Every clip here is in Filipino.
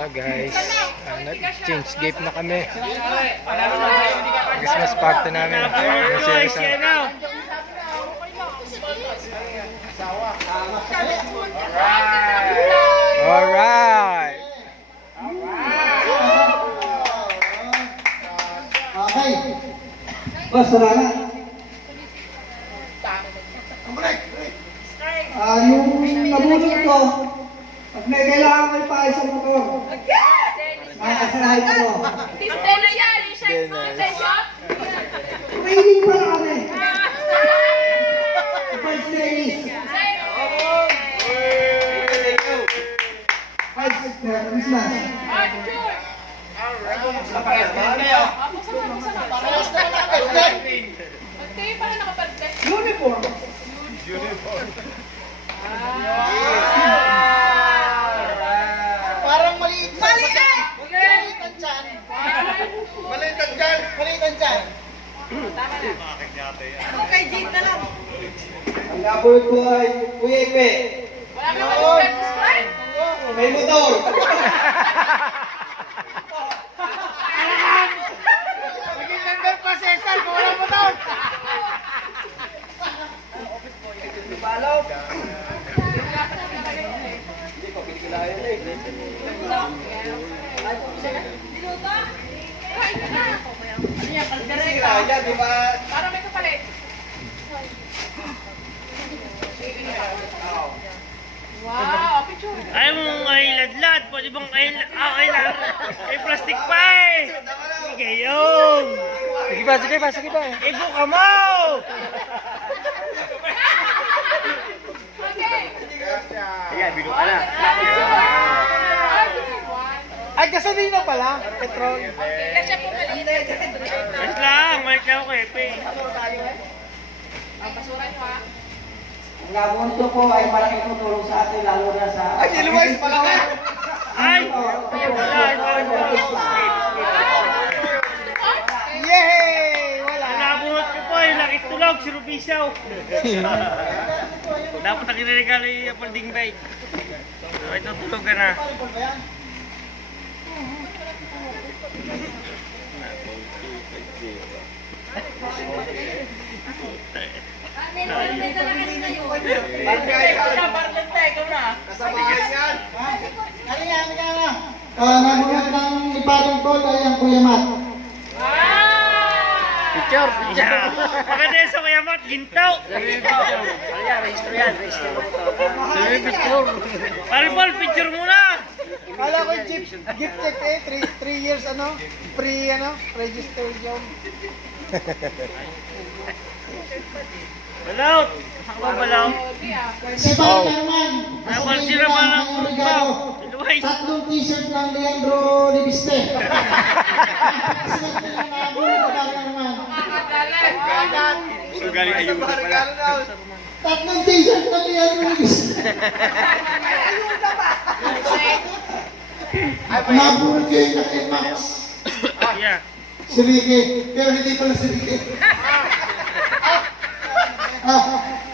Guys, nag-change gift na kami. Christmas party namin. Alright. Okay. Boss, salamat. Yung nabulot ko, pag may kailangan ko ipaayos sa motor, makakasalahin ko. Training pa na kami. First training. Christmas. Uniform. Parang maliit. Maliit ang tiyan. Maliit ang tiyan. Maliit ang tiyan. Tama na. Okay, Jade na lang. Ang nabulot ko ay Uyepe. Wala ka naman subscribe? May motor. Maging member pa si Cesar kung wala motor. Palaw. Hindi pa pinikilayan eh. Ano yan, kaldereta? Pinikilayan, di ba? Para may kapalit. Wow, picture. Ay mong ay ladlad, pwede bang ay plastic pa eh. Sige yun. Sige pa. Ibo ka mo. Okay. Ayan, bino ka na. Ay, gasolina pala. Petrol. Okay, kasi po maliit. Mas lang, may tao ko eh. Ang basura nyo ha. Ang nabunto po ay malaking tutulong sa atin, lalo na sa... Ay, iluwais pala ka. Ay! Yay! Wala. Nabunot ko po eh, lakit tulog, si Rubisaw. Dapat ang regalo yung folding bike. So, ito tulog ka na. Nabunot ng iparang tol ay ang Kuya Mat. Picture. Maganda yun sa Kuya Mat, gintaw. Pare Paul, picture muna. Kala ko gift check eh. 3 years free registration. Balaut. Saan ka ba balaut? Si Spider-Man. Napal sila ba ng regalo. Iluwais. Tatlong t-shirt ng Leandro Libiste. So galing ayun pala. Tatlong t-shirt ng Leandro Libiste. Nabunot ko yung kay Max. Yeah. Si Ricky. Pero hindi pala si Ricky.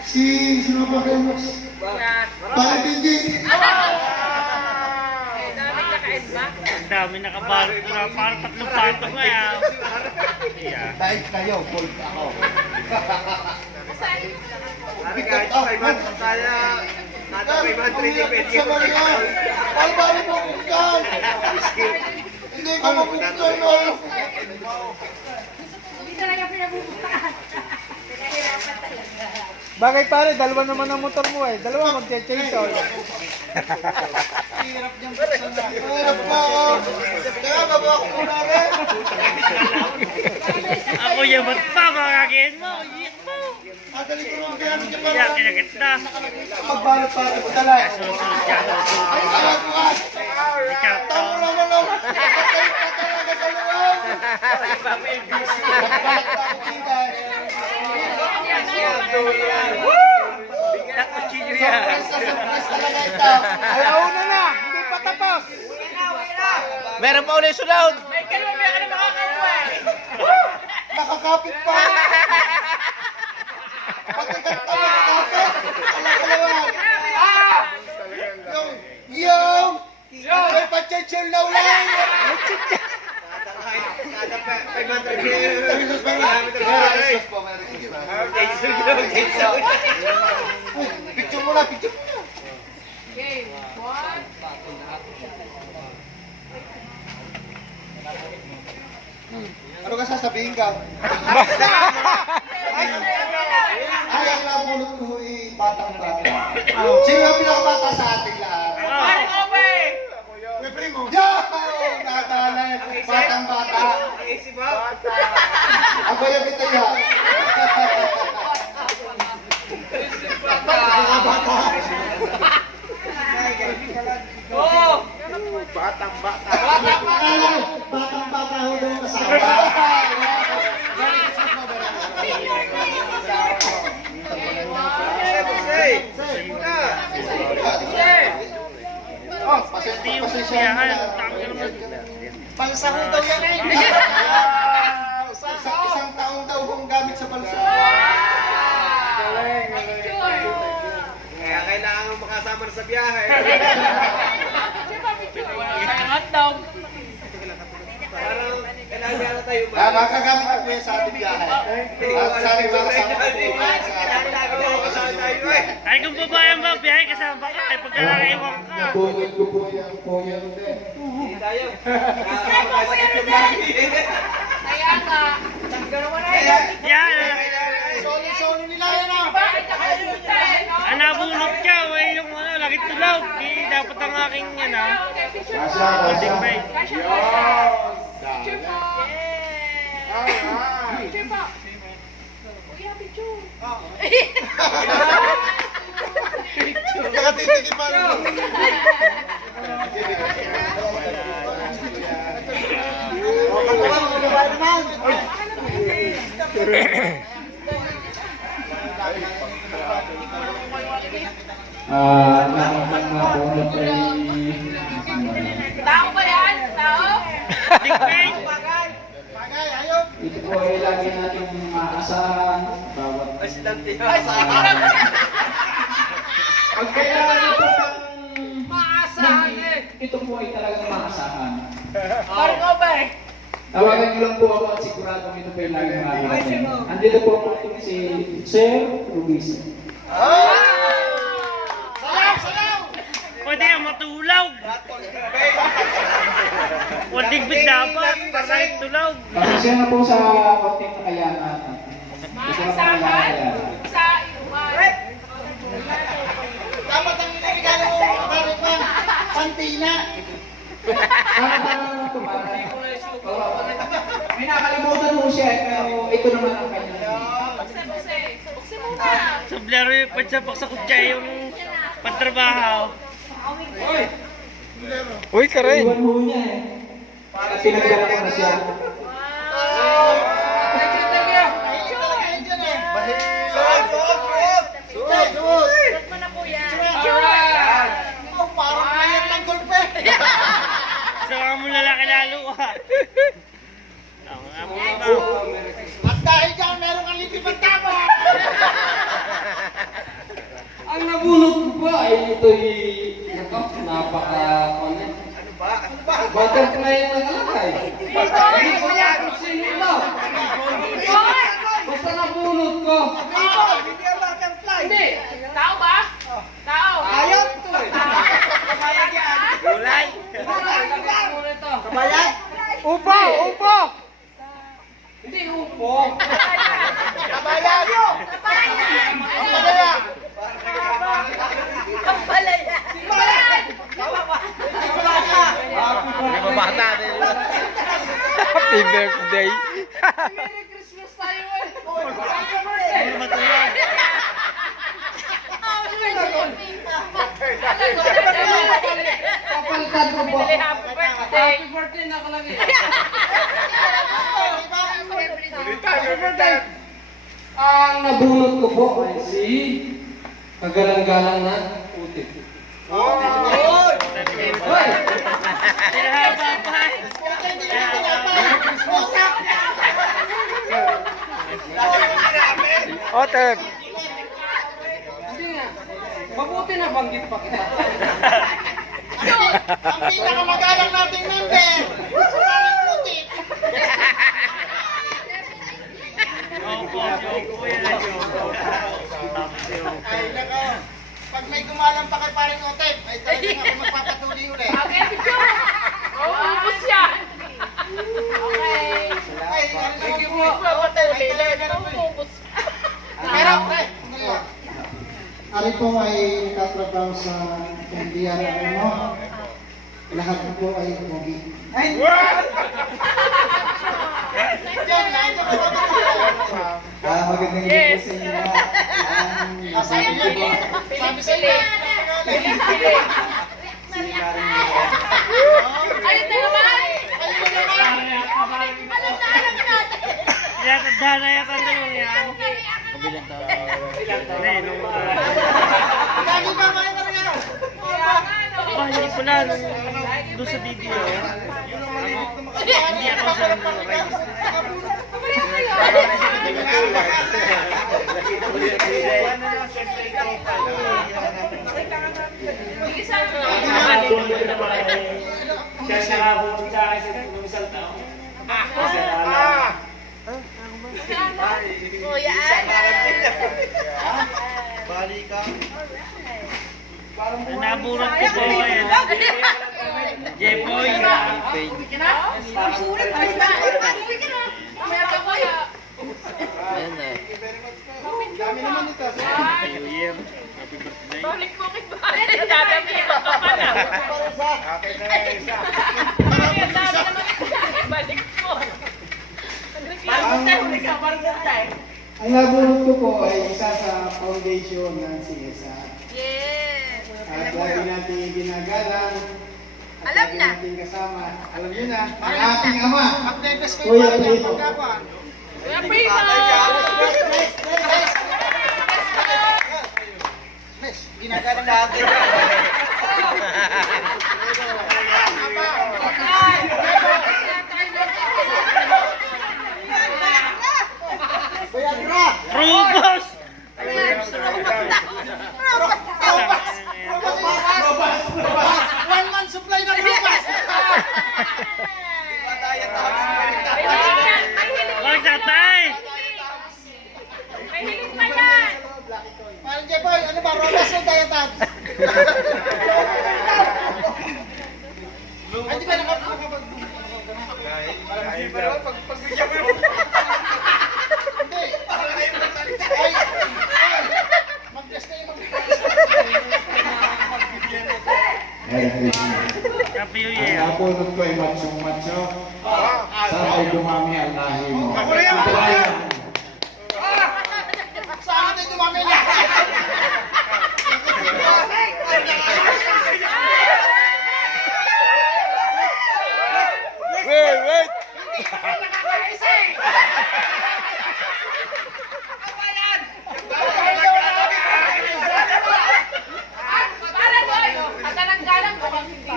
Sino pa kayo Max? Bakit hindi? Ang dami nakabalot na parang tatlong pato nga yan. Yeah. Dahil kayo, gold ako. Bali mo buksan! Hindi ko mabuksan no! Hindi talaga pinabubukaan. Pinahirapan talaga. Bagay pare, dalawa naman ang motor mo eh. Dalawa mag-change all. Hirap niyang buksan na. Hirap na oh! Kaya babawa ko muna rin! Ako yamat pa, makakain mo. Yit mo. Adali ko naman kaya nandiyan pa Yeah, kinakit na. magbalot para sa talay. Susunod ka. Ay, alam ko ah! Ikaw to. Tamo naman ako! Patay pa talaga sa luwag! Nagbalot pa ako kita. Nakuchilyo yan. Surprise talaga ito. Ay, una na. Hindi pa tapos. Meron pa ulit sunod. May kalma, may ka na makakawa eh. Nakakapit pa. Pati ka nakakapit. Kalakalawan. Yung May pa-chichul na ulan! Kada 500 pesos pa rin. Picture mo na, picture mo na. Game 1. Ano ka sasabihin ka? Ay, ang nabulot ko batang bata. Sino ang pinakabata sa ating lahat? May primo. Yo! Nakatala batang bata. Ako yung bitaya. Batang bata ho daw kasama. Oh, pasensya na. Pansaho daw yan eh. Isang taon daw kung gamit sa pansaho. Kaya kailangan makasama na sa biyahe. Parang kailangan na tayo ba? Makagamit na po yan sa ating biyahe. Sa ating makasama ko po. Ay, kung babayan ba, biyahe kasama ba ka? Ay, pagkakaiwan ka. Napungit ko po yan po yan din. Hindi tayo. Kaya nga. Gano'n na yan. Yan. Solo nila yan ah. Ang nabunot ka, way yung ano, lagi tulaw. Di dapat ang aking yan ah. Holding bag. Picture po. Picture po. Kuya, picture. Nakatitigil pa rin. Nakapagmabunot ay Tao ba yan? Tao? Big bag. ito po ay lagi natin maasahan bawat pag kailangan ito pang Maasahan eh. ito po ay talagang maasahan. Parang ko ba eh? Tawagan niyo lang po ako at sigurado ito po ay lagi maasahan. Andito po po itong si Sir Ruiz. Pwede yung matulaw. Holding bag dapat. Para tulaw. Pasensya na po sa konting nakayanan. Maasahan sa inuman. Dapat ang niregalo mo, Maripan, Santina. Tama ito para may nakalimutan mo siya pero ito naman ang kanya. Buksan muna. Sublero yung pagsapok sa kutsa yung pantrabaho. Uy, karay. Iwan mo niya eh. Pinagdala ko na siya. Suot mo na po yan. Parang player ng golpe. Saka mo lalaki lalo ah. At dahil dyan, meron kang lipi pantama. Ang nabunot ko pa ay ito'y napaka-connect. Ano ba? Butterfly na nakalagay. Hindi ko yan kung sino ito. Basta nabunot ko. Hindi ang butterfly. Hindi. Tao ba? Tao. Ayaw ito eh. Kabayag yan. Kulay. Kabayan? Upo, upo. Hindi upo. Kabayan! Kabayan! Happy birthday. Merry Christmas tayo eh. Happy birthday. Papalitan ko po. Happy birthday. Happy birthday nakalagay. Happy birthday. Ang nabunot ko po ay si kagalang-galang na puti. Hoy! Sinahaba pa. Otem. Hindi nga. Mabuti na banggit pa kita. Ang nating member. Si Paring Putik. Opo, joke po yan, joke. Ay, nako. Pag may gumalang pa kay Paring Otep, ay talagang ako magpapatuloy ulit. Okay, picture. Ubus yan. Okay. Ay, ano na Sige po. po. Papatuloy lang. Ubus. Pero, pre, ngayon. Ari po ay nakatrabaho sa NDR mo. Lahat po ay pogi. Ay! Magandang gabi po sa inyo lahat. Sabi niya, sabi sa iyo. Ayun na naman. Tandaan na yata naman yan. Kabilang tao. Hindi, nung... Lagi ba kayo na rin? Hindi pala, doon sa DDO. Hindi ako sa Siya nakabunod sa akin sa isang taon. Kuya Ana. Naburot ko po ngayon. Jepoy. Meron ko ya. Dami naman ito. New Year. Happy birthday. Balik mo kay Balik. Dadami ka pa pala. Balik mo. Ang nabunod ko po ay isa sa foundation ng CSR. Yes. At lagi natin ginagalang. At Alam lagi na. natin kasama. Alam niyo na, ang ating ama. Update ko Kuya yung Lito. pagkakuan. Kuya Primo. Ginagalang natin. Viagra! Rubos! One month supply ng Robas! Wag sa tay! May hiling pa yan. Parang Jeboy, ano ba? Robas o Dietag? Ay, di ba nakapag... Hindi. Ay, mag-bless kayo, mag-bless. Merry Christmas. Happy New Ang Year. nabunod ko ay macho-macho. Sana ay dumami ang lahi mo. Ako na yan, ako na yan. Saan tayo dumami na? Wait! Para doon. Kagalang-galang ko kang hindi.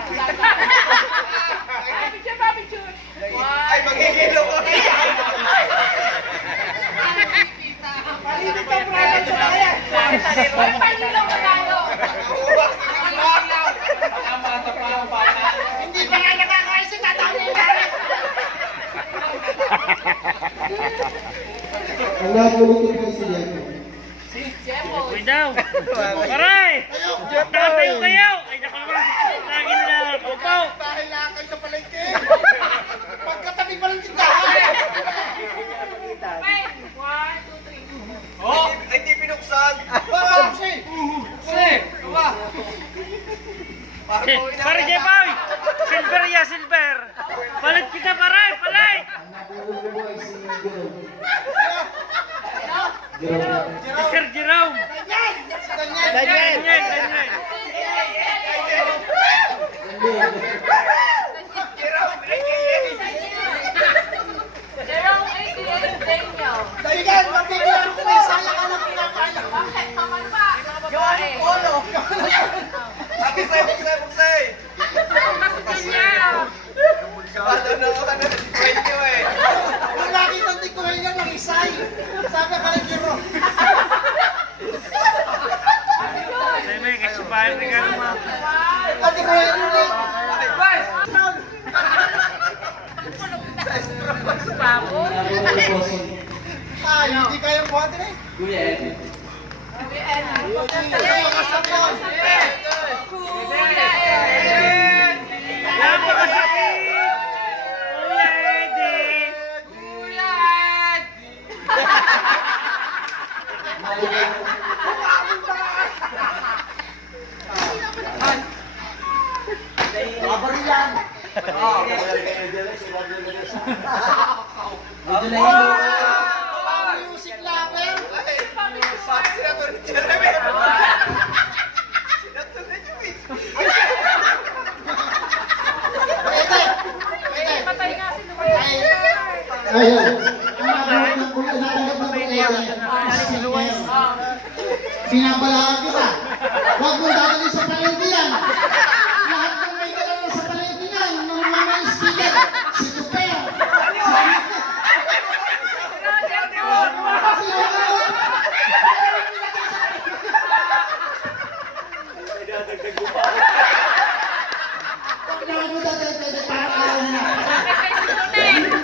Picture ba, picture? Ay, Magigilo ko. Palilit ang product sa kaya. Ay, palilaw ka tayo. Hindi pa nga nakakain si tatami na. Ang nabunod ko po si Diego. Uy daw! Aray! Nakatayo kayo! Ay, naku naman! Lagi na lang! Opo! Dahil lang kayo sa palengke. Pagkatabi pa ng tindahan. Wait. 1, 2, 3. Oh, ay di pinuksan. Wow, si. Pare Jepoy! Silver ya, silver! Palit kita pare! Palit! Ang nabunod ko po ay si Jerome. Si Sir Jerome! Daniel. Daniel! Jerome 88 Daniel. Daniel, magbibigyan ko may saya ka ng pinapala. Bakit? Kaman pa. Joy. Polo. Buksay. Kasi niya. Kung nakita ng tikuhin niya ng isay. Sabi ka lang Jero. Say may kasi pare ka naman. At tikuhin niya ulit. buhati na eh. Kuya Ed. Napakasakit! Medyo nahilo. Music lover. Patay nga si Luway. Ayun. Ang natanggap ng kuya. Binabalaan kita. Huwag mong dadalhin sa palengke yan. Lahat ng may dala sa palengke yan, ng mga may speaker, si Tupeo.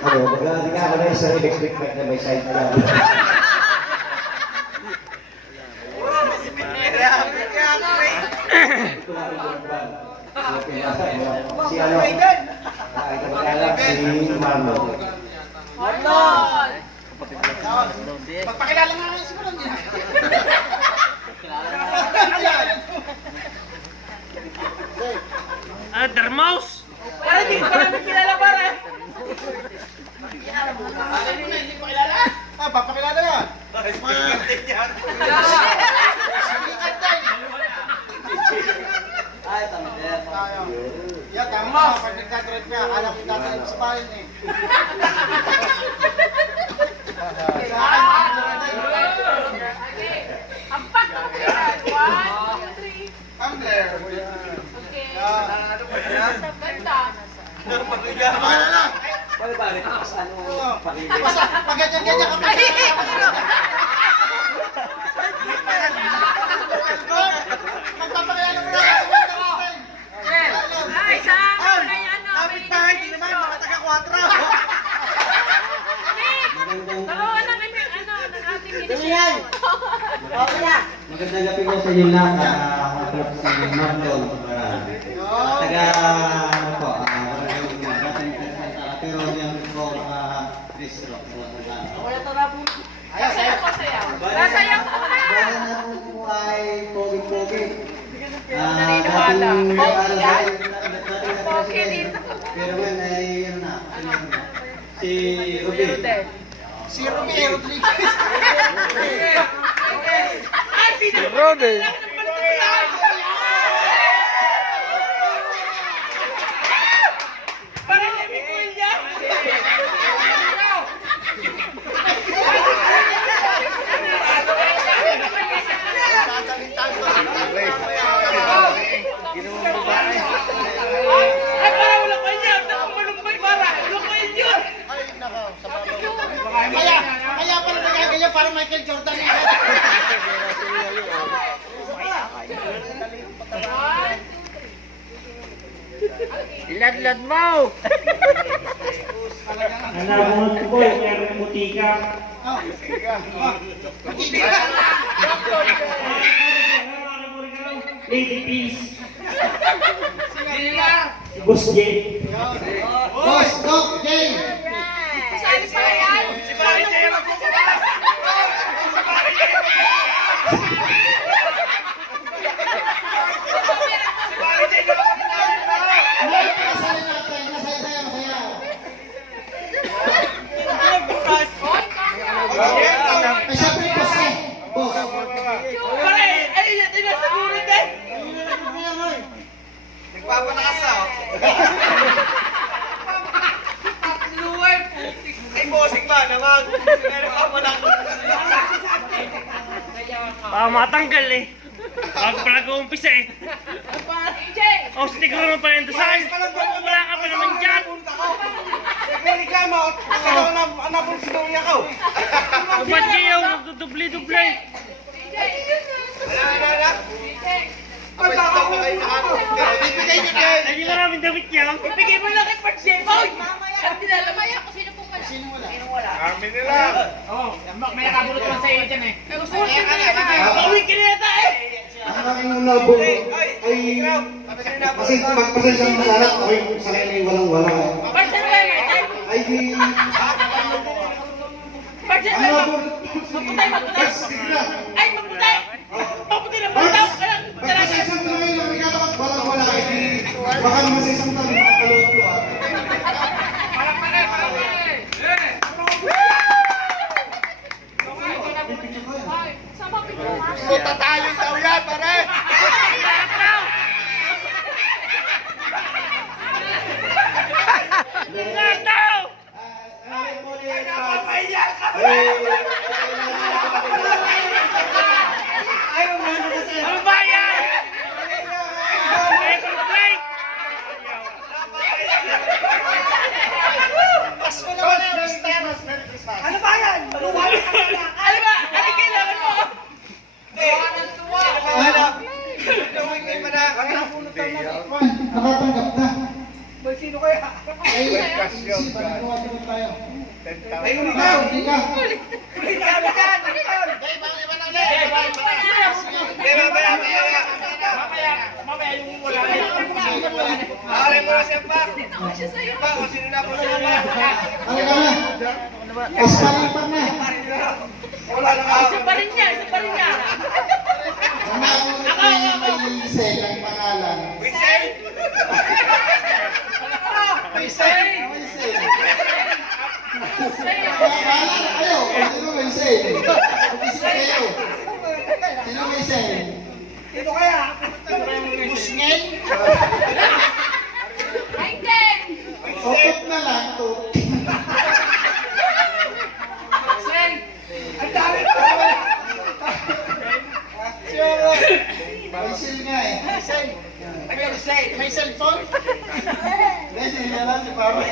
Ano, magaling ka na sa electric bike na may sidecar. Ito nga rin yung brand. Si ano? Ito mag-alak si Marlon. Magpakilala nga kayo siguro niya. Dermaus! Para di ko namin kilala para. Papakilala yan. Ay, tama din. Yeah, tama. Pag nagdadrive ka, alam ko dadrive sa bayan eh. Ampak na ko yan. 1, 2, 3. Tumbler. Okay. Yeah. Ganda. Pakilala. Balik sa ano? Basta, pag ganyan-ganyan ka pa. Magpapakilala mo na kasi Ay, saan? Ay, ano? Kapit bahay, di naman, mga taga-kwatra. Dalawa na kami, ano, ng ating kinisyon. Magandang gabi po sa inyo lahat. Ako po si Marlon. Taga, ano po, dating taga-Santara. Pero yan po, restro. Sasayaw ko, sayaw. Sasayaw ko na. Bayan na po ay pogi-pogi. Naniniwala. Pogi dito. Pero ngayon ay, ano na, si Ruby. Si Ruby Rodriguez. Rode. Kaya pala nagagaya para Michael Jordan eh. Iladlad mo! Ang nabunod ko po, yung meron ng butika. Lady Peace. Boss J. Boss, Doc, Jay. Saan pa yan? Ngayon pa kasali natin, masaya-saya, masaya. Ay, syempre, boss eh. Boss. Pare, ay, tinasaguro din. Nagpapalakas ah. Luway, putik. Ay, bossing ba naman? Meron ka pa lang. Matanggal eh. Bago pala ko-umpisa eh. Jay! Oh, stick ko naman pala yung dasal. Wala ka pa naman dyan. Nagreklamo ako. Kasi ako napunsinuya ko. Ba't kayo magdudubli-dubli? Ay, baka ko kayo bibigay nyo din. Hindi ka namin damit yan. Ibigay mo lang kay Park Oy! Mamaya! Dinala maya kung sino pong wala. Sino wala? Amin nila. May nakabulot naman sa iyo. Ang aking nabunot ay kasi magpasensya ng anak ay sanay na yung walang-wala. Ay di... Ang nabunot magpasensya mo na ngayon ang regalo at walang-wala. Ay di... Baka naman sa isang taon makakalot ko ah. Tatalo daw yan, pare! Ano ba yan? Ano ba yan? Ano ba? Ano kailangan mo? Nakatanggap na. Sino kaya? Ay, isipan, nagawa naman tayo. Ay, Hindi ka. Ano ka na? Paspalan na. Isa pa rin niya. Nanakot may Lisel ang pangalan. Lisel. Pangalan kayo. Sino may Lisel? Mag-isip kayo. Sino may Lisel? Sino kaya? Musngel? Ay, Ken! Tutok na lang. Ang dami ko! Lisel nga eh. May cellphone? Lisel na lang si Paro.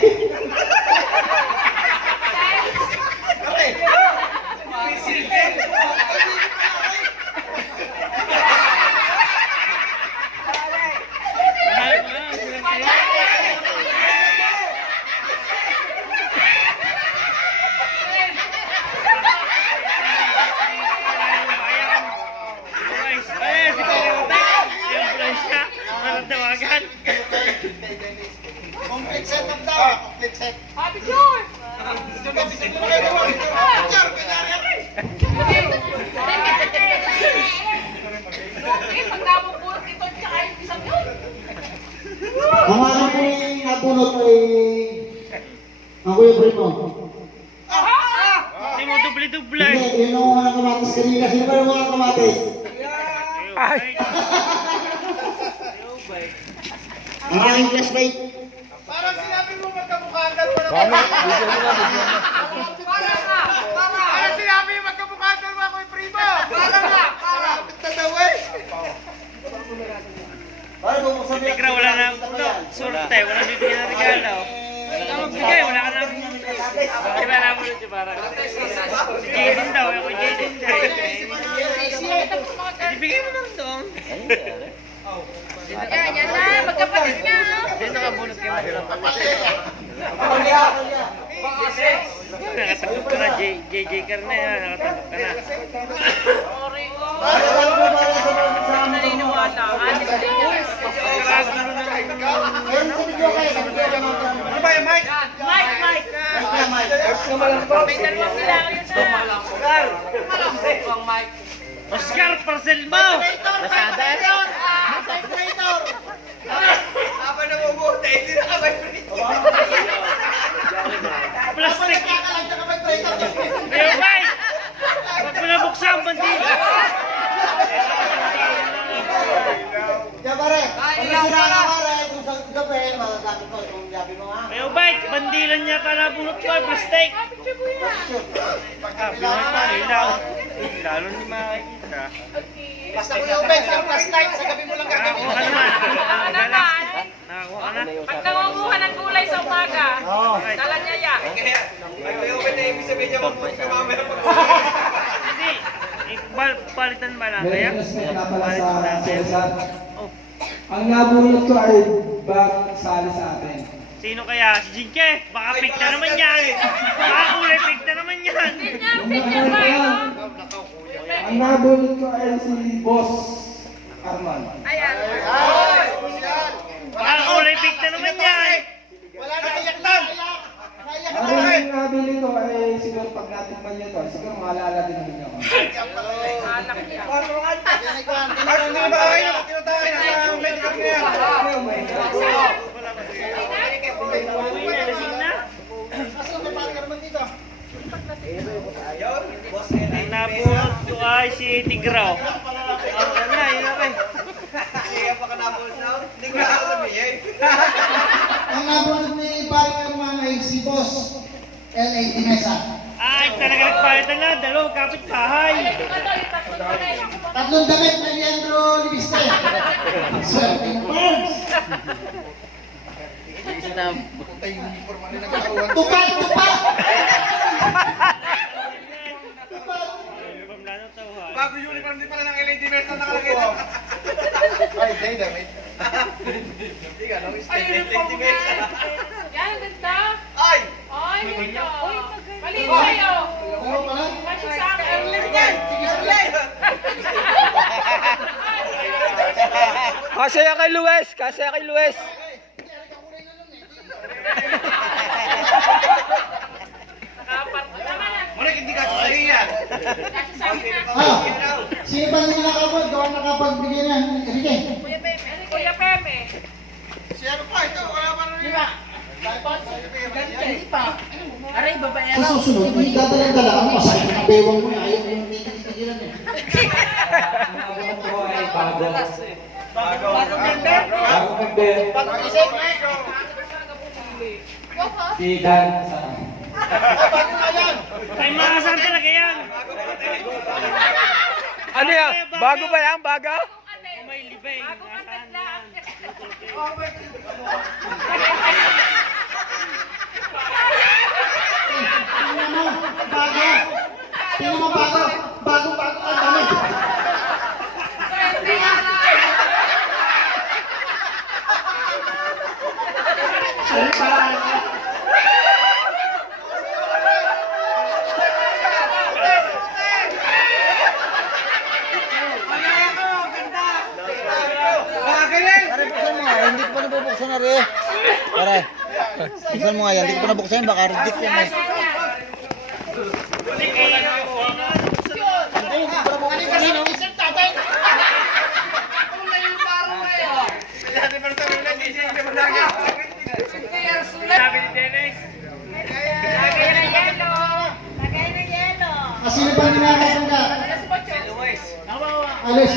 Complete set up daw. Complete set. Happy George! Okay, pagkabubulot ito tsaka yung isang yun. Ang aking po yung nabunot ay ang Kuya Primo. Hindi mo dubli-dubli. Hindi, yun ang mga kamatis kanina. Sino ba yung mga kamatis? Ang aking classmate. Parang sinabi mo magkamukhaan ka naman ako. Parang sinabi mo magkamukhaan ka naman ako yung primo. Parang na daw eh. Tikra, wala na surte, wala bibigyan ng regalo. Ikaw magbigay, wala ka na. Di ba nabulot yung parang? Si Jaden daw, ako Jaden daw. Ibigay mo lang doon. Yan na, magkapatid nga. Sino nakabunot kayo mag-alap? Nakatanggap ka na, JJ Carne, nakatanggap ka na. Naniniwala. Anis din yan. Ano ba yung mic? Mike! May dalawang kailangan yun na. Oscar, parcel mo! Habang namumuta, hindi na ka vibrator. Plastic! Ayaw, Mike! Huwag mo na buksan ang bandila! Diyan pare, kung nasira ka pare, kung sa gabi, magagamit ko itong gabi mo ha. Ayaw, Mike! Bandilan niya ka na bunot ko, plastic! Pagkabilang pa, ilaw. Lalo ni makikita. Basta Kuya Ubed, sa plus light, sa gabi mo lang gagawin. Nakakuha ka naman. Baka naman. Nakakuha ka na. Pag nangunguha ng gulay sa umaga, dala niya yan. Kuya Ubed, na ibig sabihin niya magpunta ka mamaya pag Hindi. Palitan ba na kaya? Meron na pala sa Cesar. Oh. Ang nabunot ko ay bagong sali sa atin. Sino kaya? Si Jinke? Baka pick na naman yan. Baka kulay pick na naman yan. Senior ba yun? Ang nabulot ko ay si Boss Arman. Ayan. Parang Olympic na naman yan. Wala na iyak lang. Ang nabili ko ay siguro pag natikman niyo to, siguro maalala din ninyo ako. Ang nabulot ko ay si Tigraw. Yun na, yun na rin. Ang nabunod ni Paring Arman ay si Boss L.A. Dimesa. Ay, talaga nagpahit na lang. Dalawang kapit-bahay. Tatlong damit na Leandro Libiste. Swerte ng Pards. Tupat! Tupat! Bago uniform din pala ng LED Mesa nakalagay na. Ay, dynamite. Ay, uniform mo yan. Yan, ganda. Ay! Ay, ganda. Maliit sa'yo. Ano pala? Kasi sa akin. Kasaya kay Luis! Kasaya kay Luis! Nakapat. Tama na. Murik, hindi ka sasahiyan. Kasi sa akin na. Ah, sino pa nila nakapag? Gawa nakapagbigay na. Enrique. Kuya Peme. Si ano pa, ito, wala pa rin. Sa susunod, hindi ka dala ang masakit na bewang mo. Ayaw mo yung tigilan eh. Ang ko ay bago. Bago member. Go ka. Si Dan sa Ay, makasan talaga yan. Ano yan? Bago ba yan? Bago? May libay. Bago ka lang. Tingnan mo, bago. Tingnan mo, bago. Bago, bago. Ang damit. Swerte yan. Hindi ko pa nabubuksan na rin. Pare, buksan mo nga yan. Hindi ko pa nabuksan. Baka reject yan eh. Dati pa rin sa mga hindi siya malagi. Sabi ni Dennis. Lagay na yelo. Lagay na yelo. Sino pa ninakasangga? Alis.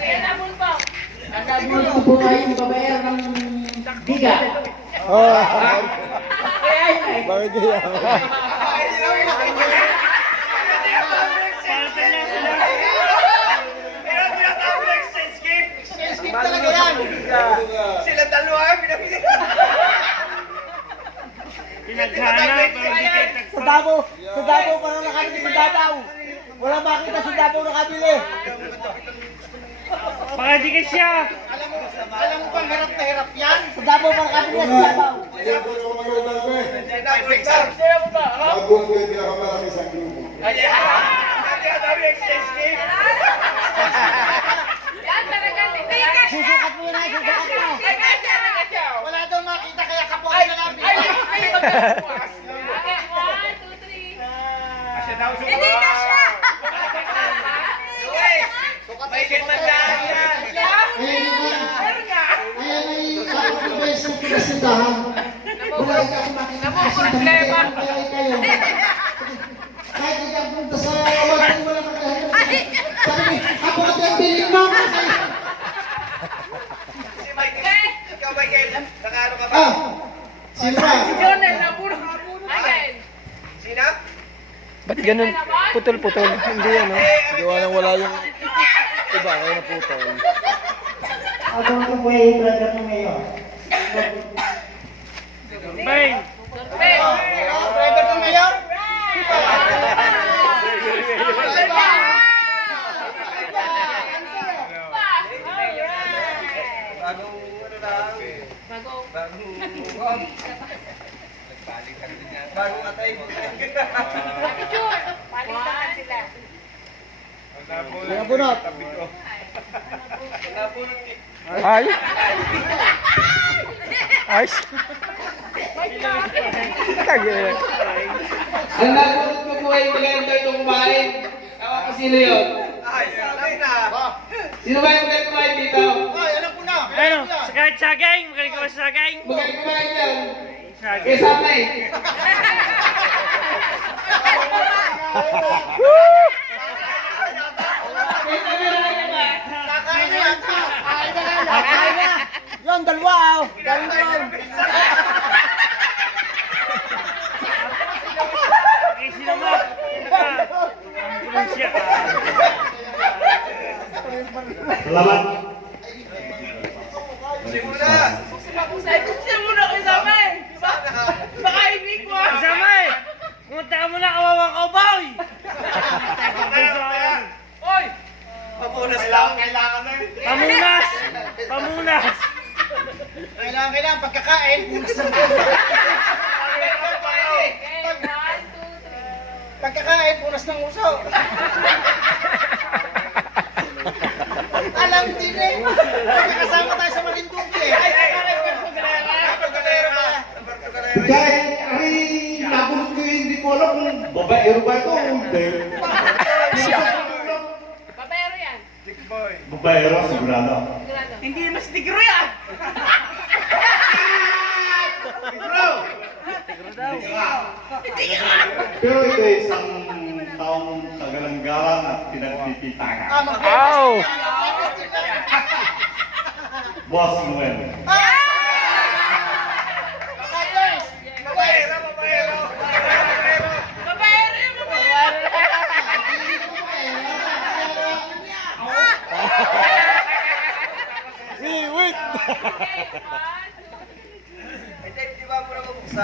Ayan na, bulto. Ito po ay babayaran ng biga. Palitan lang sila. Pero tinatawag na exchange gift. Exchange gift talaga yan. Sila dalawa, pinapili. Pinaghanap. Pero hindi kayo Sa Davao parang nakabili sa Davao. Wala makita sa Davao nakabili. Baka di ka siya. Alam mo bang hirap na hirap yan? Sa Davao parang nakabili sa Davao. Tinatawag na exchange gift. Yan talaga. Tika siya. Susukat mo na, susukat mo. Tika siya. Wala daw makita kaya kapot na lang. Okay, 1, 2, 3. Kasi daw Hindi ka siya. may gitandaan yan. Ayan ay kapag na beses na pinasitahan. Wala ikaw makita kasi problema. kaya kayo. Kahit ikaw punta sa wala wala magkahanap. Sabi ni, ako at yung piling mo. Si Michael, ikaw Michael, nakano ka ba? Ah, sino ba? Again. Sino? Ba't ganun? Putol-putol. Hindi yan, oh. Gawa nang wala yung iba, ay naputol. Ako ang way, brother ng mayor. Bang! Hey. Driver ng mayor? Bagong atay. Picture. Palitan sila. Nabunot. Ay. Ay. Tagay. Ang nabunot ko po ay maganda itong kumain. Ako po sino yun? Sino ba yung magaling kumain dito? Ay, alam ko na. Ano? Sagay? Magaling ka ba sa sagay? Magaling kumain dyan. Sagay. Kaya samay. Kakain na yata. Kakain na. Yun, dalawa oh. Galing yun. Okay, sino mo? Sino ka? Ang siya ka. Salamat. Ay, gusto mo na kayo sa amin. Baka hindi ko ah. Kasama eh! Pumunta ka muna, kawawang cowboy! Oy! Pamunas lang, kailangan na yun. Pamunas! Pamunas! Kailangan pagkakain. Punas ng Pagkakain, punas ng uso. Alam din eh. Magkakasama tayo sa Marinduque eh. Dahil, ay, nabunot ko yun, hindi ko alam kung babaero ba ito o hindi. Babayero yan. Babaero, sigurado. Sigurado. Hindi mas tigro yan! Pero ito ay isang taong kagalang-galang at pinagpipitakan. Ow! Boss Noel. Babayero yan, babayero. Wait! Okay, 1, 2.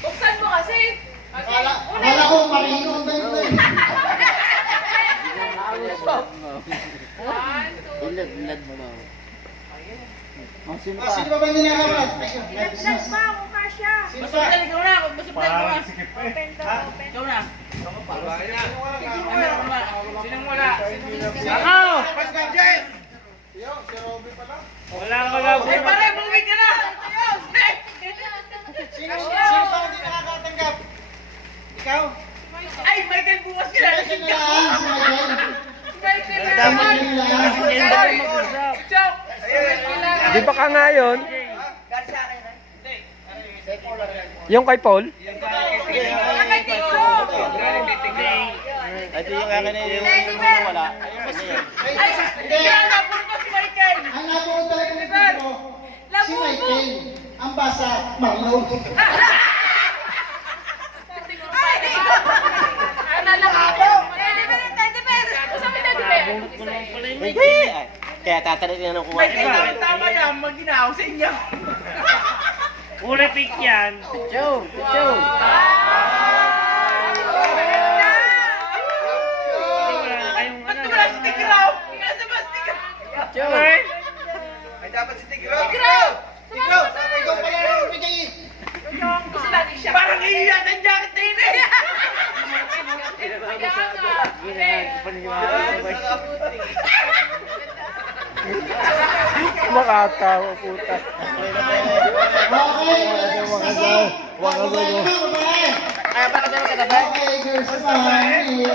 Buksan mo kasi. Okay. Akala ko marino ang ganyan na eh. 1, 2. Sino ba ba hindi nakakapag? Ayun, business. Sino ba? Ikaw na, gusto pa ikaw ah. Ikaw na. Sinong wala? Ako! Yo, si Robby pala. Wala ka lang. Eh pare, bumig ka na! Sino ba hindi nakakatanggap? Ikaw? Ay, Michael, bukas ka na! Ito na lang, si Michael. Michael na Dapat naman! yun lang. Joke! Michael na Di ba ka nga yun? Yung kay Paul? Kay Tito! Ay, Ay, kaya napuro ko si Michael! ang nabuo talaga ng tito, si Michael. Ang basa, Marlon. Alala ko! Teddy bear! Gusto mo teddy bear? Hindi! Kaya tatanungin na kuha. Michael, tama yan, maginaw sa inyo! Kulay pink yan. Joe, Joe. Wala na kayong Ba't ano. wala si Tigraw? Nasa ba si Tigraw? Joe. Ay! Tigraw! Ikaw, ikaw pala rin bigay. Gusto natin siya. Parang iiyak ang jacket na yun eh! Makatawa, puta. Okay, babae. Okay, girls naman.